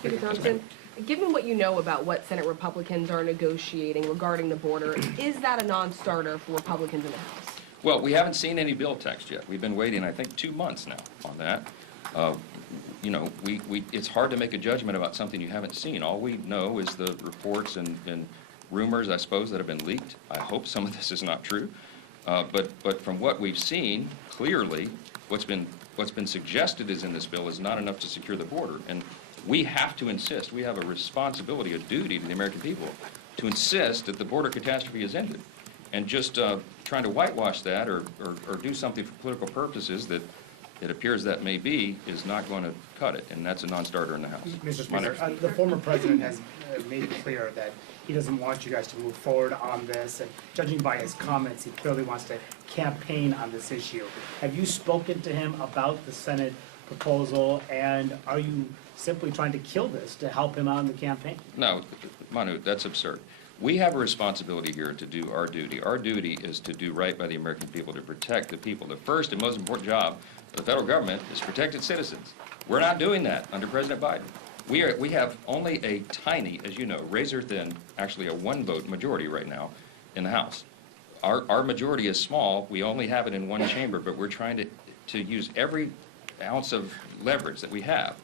Speaker Thompson, given what you know about what Senate Republicans are negotiating regarding the border, is that a non-starter for Republicans in the House? Well, we haven't seen any bill text yet. We've been waiting, I think, 2 months now on that. You know, it's hard to make a judgment about something you haven't seen. All we know is the reports and rumors, I suppose, that have been leaked. I hope some of this is not true. But from what we've seen, clearly, what's been suggested is in this bill is not enough to secure the border. And we have to insist, we have a responsibility, a duty to the American people to insist that the border catastrophe is ended. And just trying to whitewash that or do something for political purposes that it appears that may be is not going to cut it, and that's a non-starter in the House. Mr. Speaker, the former president has made it clear that he doesn't want you guys to move forward on this, and judging by his comments, he clearly wants to campaign on this issue. Have you spoken to him about the Senate proposal, and are you simply trying to kill this to help him out in the campaign? No, Manu, that's absurd. We have a responsibility here to do our duty. Our duty is to do right by the American people, to protect the people. The first and most important job of the federal government is to protect its citizens. We're not doing that under President Biden. We have only a tiny, as you know, razor-thin, actually a one-vote majority right now in the House. Our majority is small. We only have it in one chamber, but we're trying to use every ounce of leverage that we have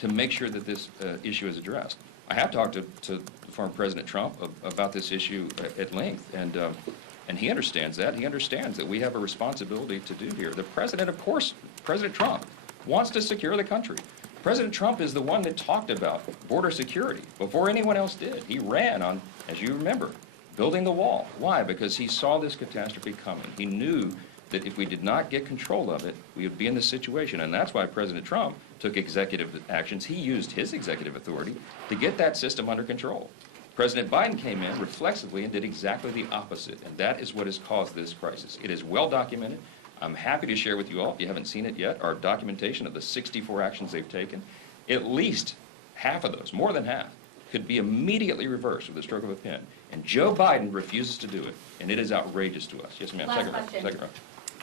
to make sure that this issue is addressed. I have talked to former President Trump about this issue at length, and he understands that. He understands that we have a responsibility to do here. The president, of course, President Trump, wants to secure the country. President Trump is the one that talked about border security before anyone else did. He ran on, as you remember, building the wall. Why? Because he saw this catastrophe coming. He knew that if we did not get control of it, we would be in this situation. And that's why President Trump took executive actions. He used his executive authority to get that system under control. President Biden came in reflexively and did exactly the opposite. And that is what has caused this crisis. It is well documented. I'm happy to share with you all, if you haven't seen it yet, our documentation of the 64 actions they've taken. At least half of those, more than half, could be immediately reversed with the stroke of a pen. And Joe Biden refuses to do it. And it is outrageous to us. Yes, ma'am. Second row.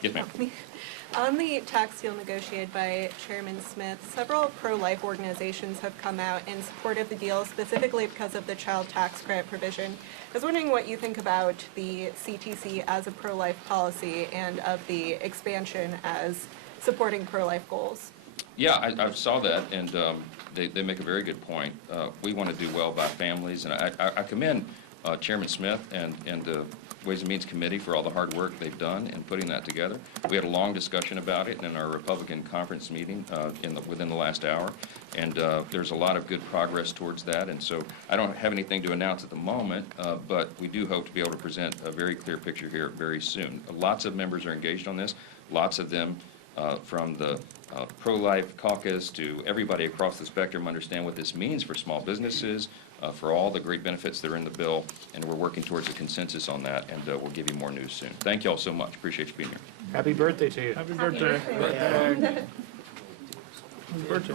Yes, ma'am. On the tax deal negotiated by Chairman Smith, several pro-life organizations have come out in support of the deal, specifically because of the child tax credit provision. I was wondering what you think about the CTC as a pro-life policy and of the expansion as supporting pro-life goals. Yeah, I saw that, and they make a very good point. We want to do well by families, and I commend Chairman Smith and the Ways and Means Committee for all the hard work they've done in putting that together. We had a long discussion about it in our Republican conference meeting within the last hour, and there's a lot of good progress towards that. And so I don't have anything to announce at the moment, but we do hope to be able to present a very clear picture here very soon. Lots of members are engaged on this, lots of them from the pro-life caucus to everybody across the spectrum understand what this means for small businesses, for all the great benefits that are in the bill, and we're working towards a consensus on that, and we'll give you more news soon. Thank you all so much. Appreciate you being here. Happy birthday to you. Happy birthday. Happy birthday.